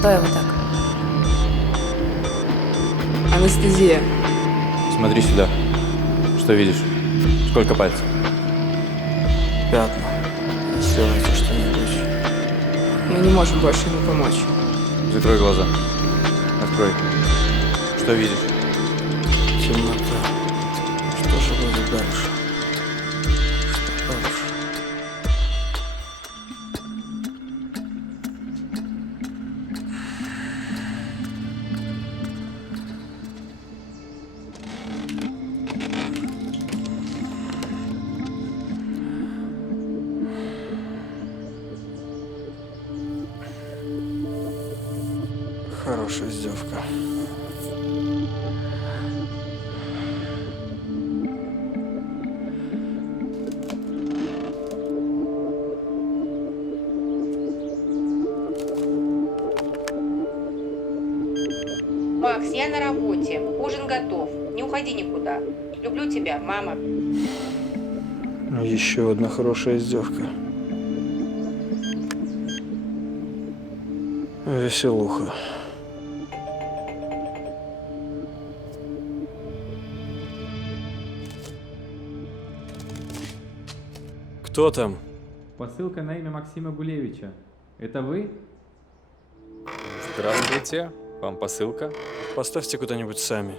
Что его так? Анестезия. Смотри сюда. Что видишь? Сколько пальцев? Пятна. Сделайте что-нибудь. Мы не можем больше ему помочь. Закрой глаза. Открой. Что видишь? Темнота. Что же будет дальше? Что дальше? Хорошая издевка. Макс, я на работе. Ужин готов. Не уходи никуда. Люблю тебя, мама. Еще одна хорошая издевка. Веселуха. Кто там? Посылка на имя Максима Гулевича. Это вы? Здравствуйте. Вам посылка? Поставьте куда-нибудь сами.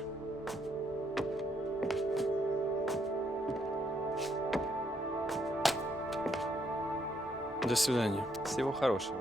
До свидания. Всего хорошего.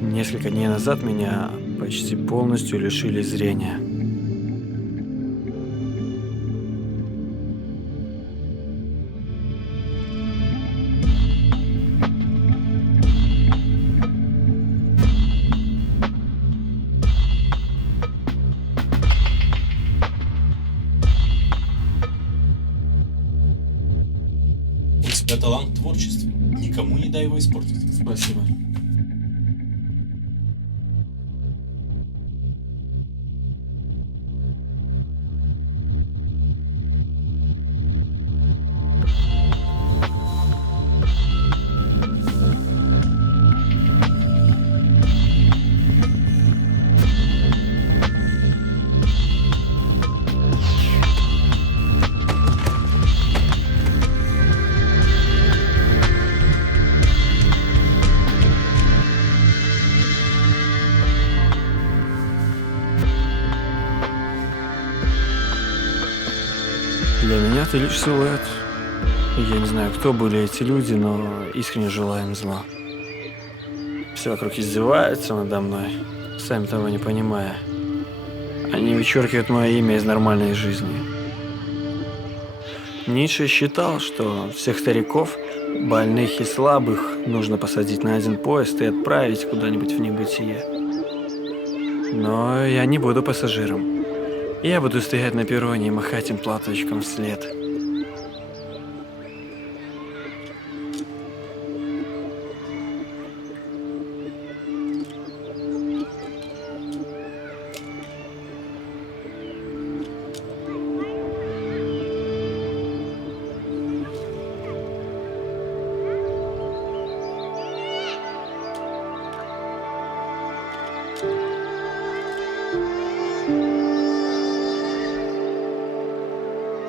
Несколько дней назад меня почти полностью лишили зрения. У тебя талант в творчестве. Никому не дай его испортить. Спасибо. Для меня ты лишь силуэт. Я не знаю, кто были эти люди, но искренне желаю им зла. Все вокруг издеваются надо мной, сами того не понимая. Они вычеркивают мое имя из нормальной жизни. Ницше считал, что всех стариков, больных и слабых, нужно посадить на один поезд и отправить куда-нибудь в небытие. Но я не буду пассажиром. Я буду стоять на перроне и махать им платочком вслед.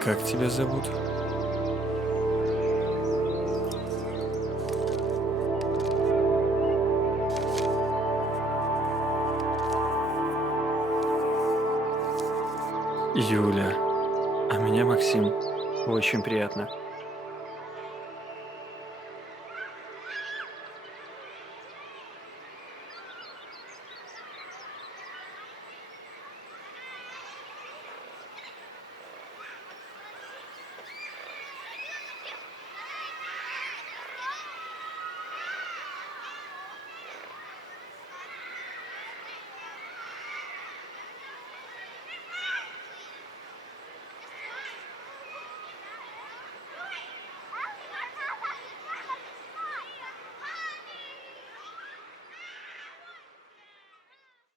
Как тебя зовут? Юля. А меня Максим. Очень приятно.